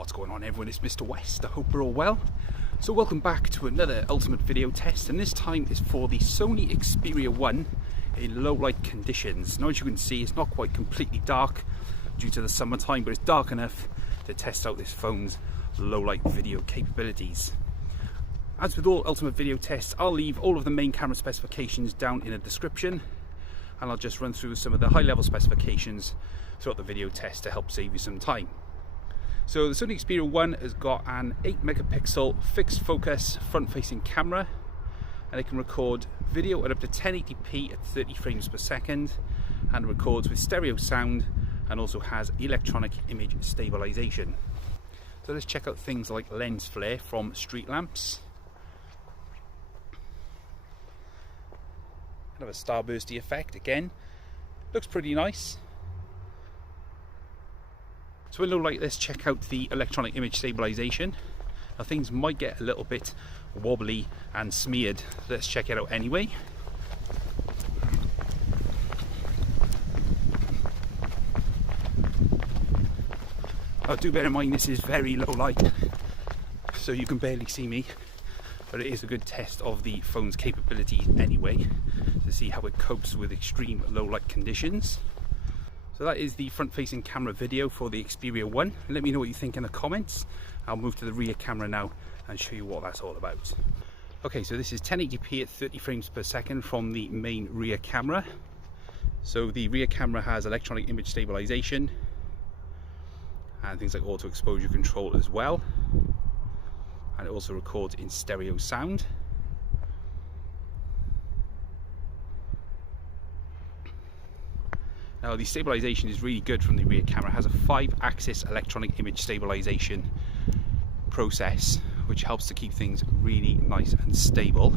What's going on, everyone? It's Mr. West. I hope we're all well. So welcome back to another ultimate video test, and this time is for the Sony Xperia 1 in low light conditions. Now, as you can see, it's not quite completely dark due to the summertime, but it's dark enough to test out this phone's low light video capabilities. As with all ultimate video tests, I'll leave all of the main camera specifications down in the description, and I'll just run through some of the high level specifications throughout the video test to help save you some time. So the Sony Xperia 1 has got an 8 megapixel fixed focus front facing camera, and it can record video at up to 1080p at 30 frames per second, and records with stereo sound, and also has electronic image stabilization. So let's check out things like lens flare from street lamps. Kind of a starbursty effect again. Looks pretty nice. So in low light, let's check out the electronic image stabilization. Now things might get a little bit wobbly and smeared. Let's check it out anyway. Oh, do bear in mind this is very low light, so you can barely see me, but it is a good test of the phone's capability anyway, to see how it copes with extreme low light conditions. So that is the front-facing camera video for the Xperia 1. Let me know what you think in the comments. I'll move to the rear camera now and show you what that's all about. Okay, so this is 1080p at 30 frames per second from the main rear camera. So the rear camera has electronic image stabilization and things like auto exposure control as well. And it also records in stereo sound. Now the stabilization is really good from the rear camera. It has a 5-axis electronic image stabilization process, which helps to keep things really nice and stable.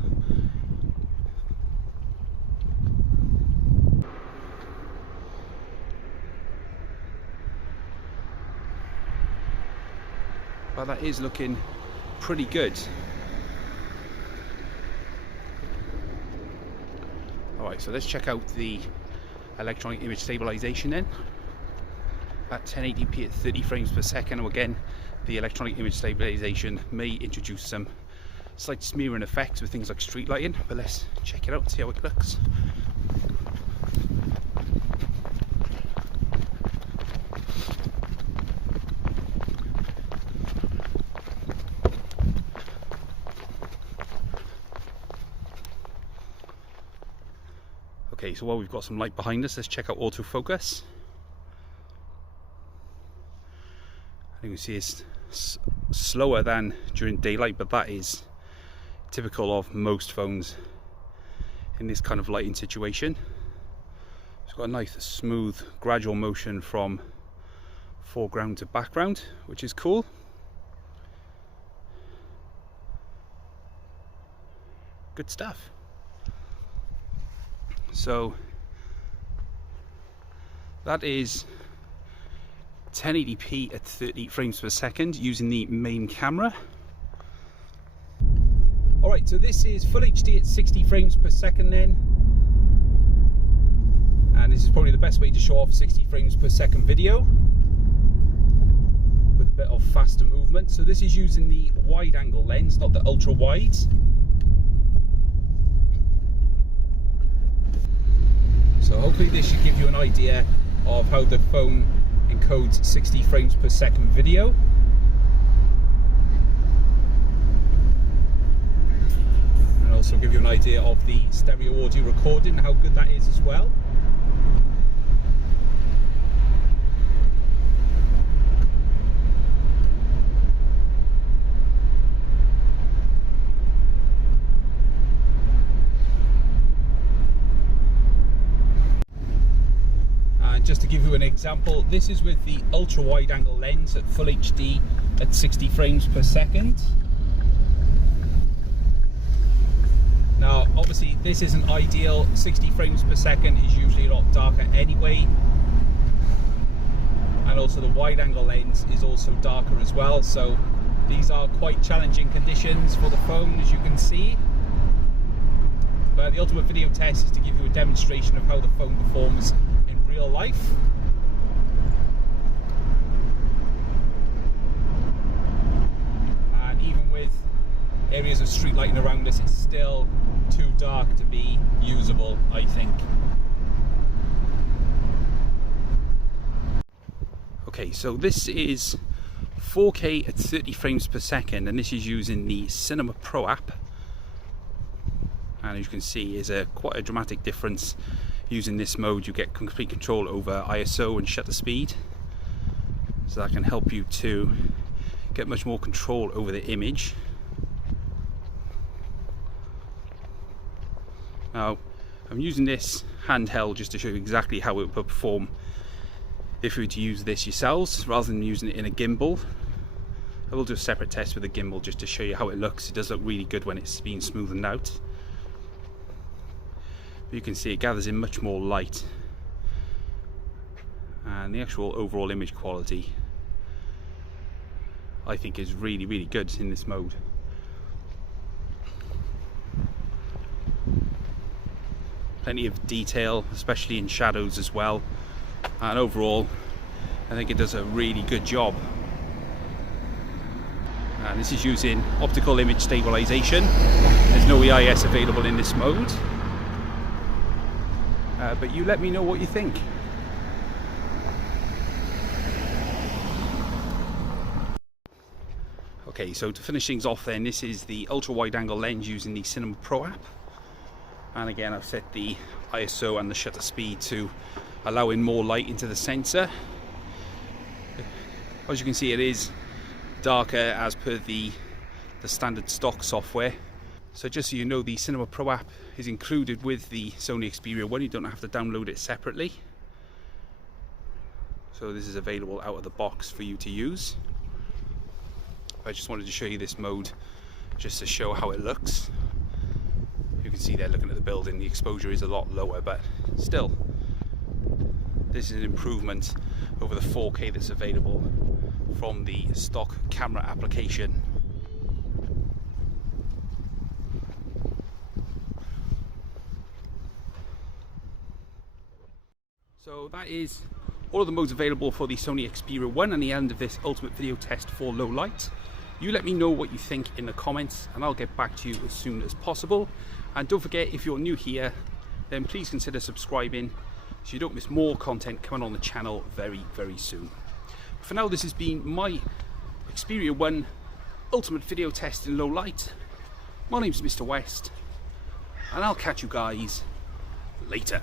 Well, that is looking pretty good. Alright, so let's check out the electronic image stabilization then. At 1080p at 30 frames per second. Now again, the electronic image stabilization may introduce some slight smearing effects with things like street lighting, but let's check it out and see how it looks. Okay, so while we've got some light behind us, let's check out autofocus. You can see it's slower than during daylight, but that is typical of most phones in this kind of lighting situation. It's got a nice smooth gradual motion from foreground to background, which is cool. Good stuff. So that is 1080p at 30 frames per second using the main camera. Alright, so this is full HD at 60 frames per second then. And this is probably the best way to show off 60 frames per second video with a bit of faster movement. So this is using the wide angle lens, not the ultra wide. So hopefully this should give you an idea of how the phone encodes 60 frames per second video. And also give you an idea of the stereo audio recording, how good that is as well. Just to give you an example, this is with the ultra wide angle lens at full HD at 60 frames per second. Now obviously this isn't ideal. 60 frames per second is usually a lot darker anyway, and also the wide angle lens is also darker as well, so these are quite challenging conditions for the phone, as you can see. But the ultimate video test is to give you a demonstration of how the phone performs in real life. areas of street lighting around us, it's still too dark to be usable, I think. Okay, so this is 4K at 30 frames per second, and this is using the Cinema Pro app. And as you can see, is quite a dramatic difference. Using this mode, you get complete control over ISO and shutter speed, so that can help you to get much more control over the image. Now, I'm using this handheld just to show you exactly how it would perform if you were to use this yourselves, rather than using it in a gimbal. I will do a separate test with a gimbal just to show you how it looks. It does look really good when it's been smoothened out. But you can see it gathers in much more light, and the actual overall image quality I think is really, really good in this mode. Plenty of detail, especially in shadows as well, and overall I think it does a really good job. And this is using optical image stabilization. There's no EIS available in this mode, but you let me know what you think. Okay, so to finish things off then, this is the ultra wide angle lens using the Cinema Pro app. And again, I've set the ISO and the shutter speed to allow in more light into the sensor. As you can see, it is darker as per the standard stock software. So just so you know, the Cinema Pro app is included with the Sony Xperia 1. You don't have to download it separately. So this is available out of the box for you to use. I just wanted to show you this mode just to show how it looks. You can see there, looking at the building, the exposure is a lot lower, but still, this is an improvement over the 4K that's available from the stock camera application. So that is all of the modes available for the Sony Xperia 1 and the end of this ultimate video test for low light. You let me know what you think in the comments, and I'll get back to you as soon as possible. And don't forget, if you're new here, then please consider subscribing so you don't miss more content coming on the channel very, very soon. For now, this has been my Xperia 1 ultimate video test in low light. My name's Mr. West, and I'll catch you guys later.